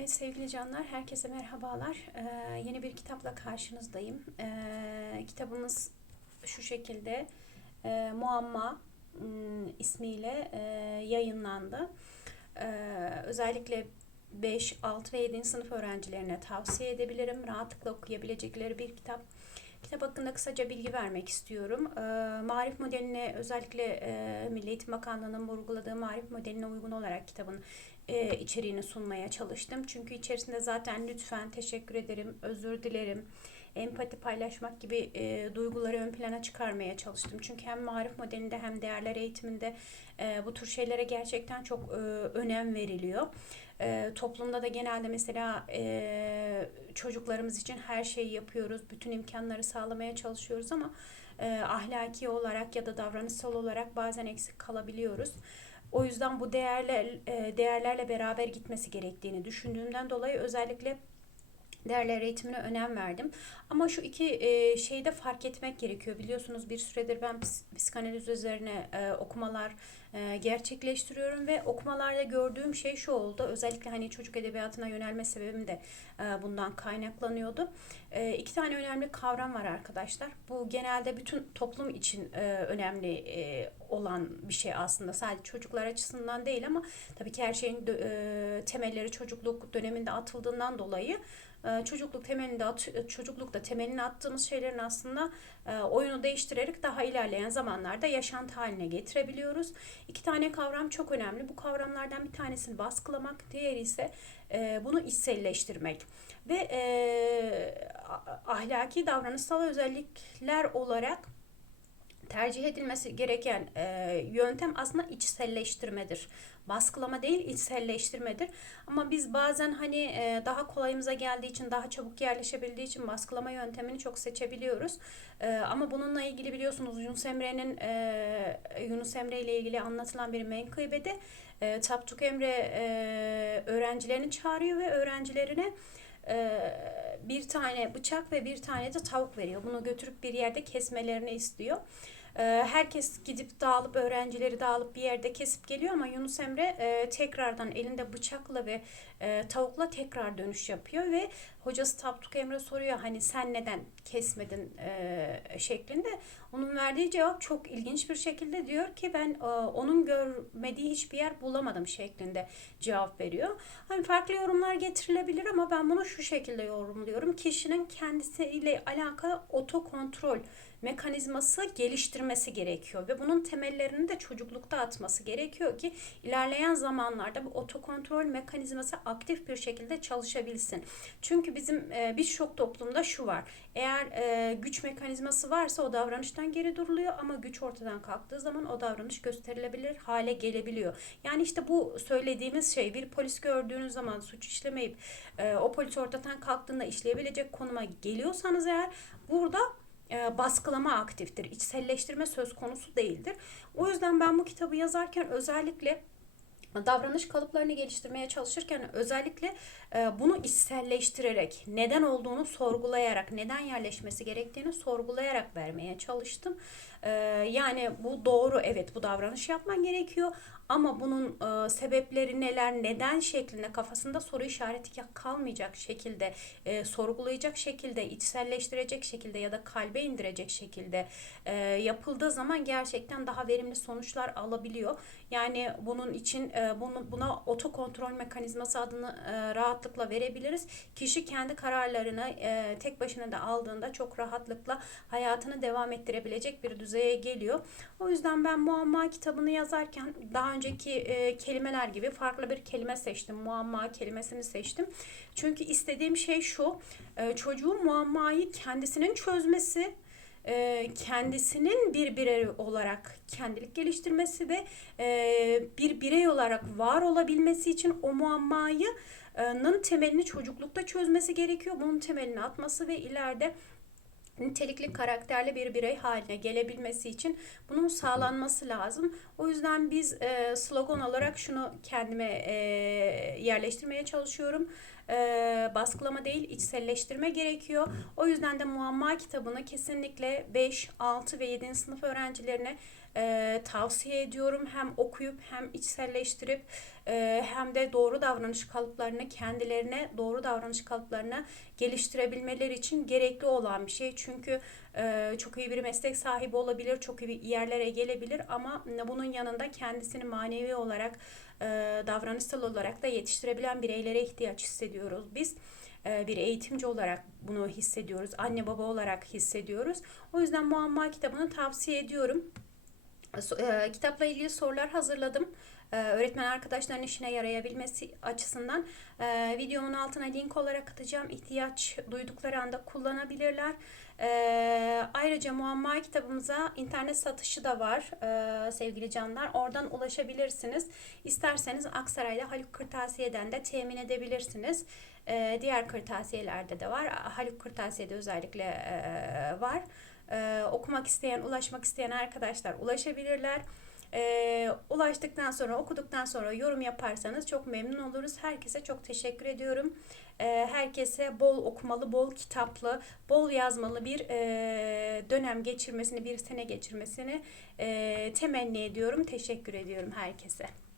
Evet sevgili canlar, herkese merhabalar. Ee, yeni bir kitapla karşınızdayım. Ee, kitabımız şu şekilde e, Muamma m, ismiyle e, yayınlandı. Ee, özellikle 5, 6 ve 7. sınıf öğrencilerine tavsiye edebilirim. Rahatlıkla okuyabilecekleri bir kitap. Kitap hakkında kısaca bilgi vermek istiyorum. Ee, marif modeline özellikle e, Milli Eğitim Bakanlığı'nın vurguladığı marif modeline uygun olarak kitabın e, içeriğini sunmaya çalıştım. Çünkü içerisinde zaten lütfen, teşekkür ederim, özür dilerim, empati paylaşmak gibi e, duyguları ön plana çıkarmaya çalıştım. Çünkü hem marif modelinde hem değerler eğitiminde e, bu tür şeylere gerçekten çok e, önem veriliyor. E, toplumda da genelde mesela e, çocuklarımız için her şeyi yapıyoruz, bütün imkanları sağlamaya çalışıyoruz ama e, ahlaki olarak ya da davranışsal olarak bazen eksik kalabiliyoruz. O yüzden bu değerler e, değerlerle beraber gitmesi gerektiğini düşündüğümden dolayı özellikle değerler eğitimine önem verdim. Ama şu iki e, şeyi de fark etmek gerekiyor. Biliyorsunuz bir süredir ben ps- psikanaliz üzerine e, okumalar e, gerçekleştiriyorum ve okumalarda gördüğüm şey şu oldu. Özellikle hani çocuk edebiyatına yönelme sebebim de e, bundan kaynaklanıyordu. E, iki tane önemli kavram var arkadaşlar. Bu genelde bütün toplum için e, önemli e, olan bir şey aslında. Sadece çocuklar açısından değil ama tabii ki her şeyin e, temelleri çocukluk döneminde atıldığından dolayı çocukluk temelinde at, çocuklukta temelini attığımız şeylerin aslında e, oyunu değiştirerek daha ilerleyen zamanlarda yaşantı haline getirebiliyoruz. İki tane kavram çok önemli. Bu kavramlardan bir tanesini baskılamak, diğeri ise e, bunu içselleştirmek ve e, ahlaki davranışsal özellikler olarak tercih edilmesi gereken e, yöntem aslında içselleştirmedir. Baskılama değil, içselleştirmedir. Ama biz bazen hani e, daha kolayımıza geldiği için, daha çabuk yerleşebildiği için baskılama yöntemini çok seçebiliyoruz. E, ama bununla ilgili biliyorsunuz Yunus Emre'nin e, Yunus Emre ile ilgili anlatılan bir menkıbede e, Tapduk Emre e, öğrencilerini çağırıyor ve öğrencilerine e, bir tane bıçak ve bir tane de tavuk veriyor. Bunu götürüp bir yerde kesmelerini istiyor. E, Herkes gidip dağılıp öğrencileri dağılıp bir yerde kesip geliyor ama Yunus Emre e, tekrardan elinde bıçakla ve e, tavukla tekrar dönüş yapıyor ve hocası Tapduk Emre soruyor hani sen neden kesmedin e, şeklinde. Onun verdiği cevap çok ilginç bir şekilde diyor ki ben onun görmediği hiçbir yer bulamadım şeklinde cevap veriyor. Hani farklı yorumlar getirilebilir ama ben bunu şu şekilde yorumluyorum. Kişinin kendisiyle alakalı otokontrol mekanizması geliştirmesi gerekiyor ve bunun temellerini de çocuklukta atması gerekiyor ki ilerleyen zamanlarda bu otokontrol mekanizması aktif bir şekilde çalışabilsin. Çünkü bizim e, birçok toplumda şu var. Eğer e, güç mekanizması varsa o davranıştan geri duruluyor ama güç ortadan kalktığı zaman o davranış gösterilebilir hale gelebiliyor. Yani işte bu söylediğimiz şey bir polis gördüğünüz zaman suç işlemeyip e, o polis ortadan kalktığında işleyebilecek konuma geliyorsanız eğer burada e, baskılama aktiftir. İçselleştirme söz konusu değildir. O yüzden ben bu kitabı yazarken özellikle davranış kalıplarını geliştirmeye çalışırken özellikle e, bunu içselleştirerek, neden olduğunu sorgulayarak, neden yerleşmesi gerektiğini sorgulayarak vermeye çalıştım. E, yani bu doğru, evet bu davranış yapman gerekiyor ama bunun e, sebepleri neler, neden şeklinde kafasında soru işareti kalmayacak şekilde, e, sorgulayacak şekilde, içselleştirecek şekilde ya da kalbe indirecek şekilde e, yapıldığı zaman gerçekten daha verimli sonuçlar alabiliyor. Yani bunun için e, bunu, buna otokontrol mekanizması adını e, rahatlıkla verebiliriz. Kişi kendi kararlarını e, tek başına da aldığında çok rahatlıkla hayatını devam ettirebilecek bir düzeye geliyor. O yüzden ben muamma kitabını yazarken daha önceki e, kelimeler gibi farklı bir kelime seçtim. Muamma kelimesini seçtim. Çünkü istediğim şey şu. E, çocuğun muammayı kendisinin çözmesi, e, kendisinin bir birey olarak kendilik geliştirmesi ve e, bir birey olarak var olabilmesi için o muammayı nın temelini çocuklukta çözmesi gerekiyor. Bunun temelini atması ve ileride nitelikli karakterli bir birey haline gelebilmesi için bunun sağlanması lazım. O yüzden biz e, slogan olarak şunu kendime e, yerleştirmeye çalışıyorum. E, baskılama değil içselleştirme gerekiyor. O yüzden de muamma kitabını kesinlikle 5, 6 ve 7. sınıf öğrencilerine e, tavsiye ediyorum. Hem okuyup hem içselleştirip e, hem de doğru davranış kalıplarını kendilerine doğru davranış kalıplarını geliştirebilmeleri için gerekli olan bir şey. Çünkü e, çok iyi bir meslek sahibi olabilir, çok iyi yerlere gelebilir ama bunun yanında kendisini manevi olarak, e, davranışsal olarak da yetiştirebilen bireylere ihtiyaç hissediyoruz biz e, bir eğitimci olarak bunu hissediyoruz. Anne baba olarak hissediyoruz. O yüzden Muamma kitabını tavsiye ediyorum. E, Kitapla ilgili sorular hazırladım. E, Öğretmen arkadaşların işine yarayabilmesi açısından e, videomun altına link olarak atacağım. İhtiyaç duydukları anda kullanabilirler. E, ayrıca Muamma kitabımıza internet satışı da var sevgili canlar. Oradan ulaşabilirsiniz. İsterseniz Aksaray'da Haluk Kırtasiye'den de temin edebilirsiniz. Diğer kırtasiyelerde de var. Haluk Kırtasiye'de özellikle var. E, okumak isteyen, ulaşmak isteyen arkadaşlar ulaşabilirler. E, ulaştıktan sonra, okuduktan sonra yorum yaparsanız çok memnun oluruz. Herkese çok teşekkür ediyorum. E, herkese bol okumalı, bol kitaplı, bol yazmalı bir e, dönem geçirmesini, bir sene geçirmesini e, temenni ediyorum. Teşekkür ediyorum herkese.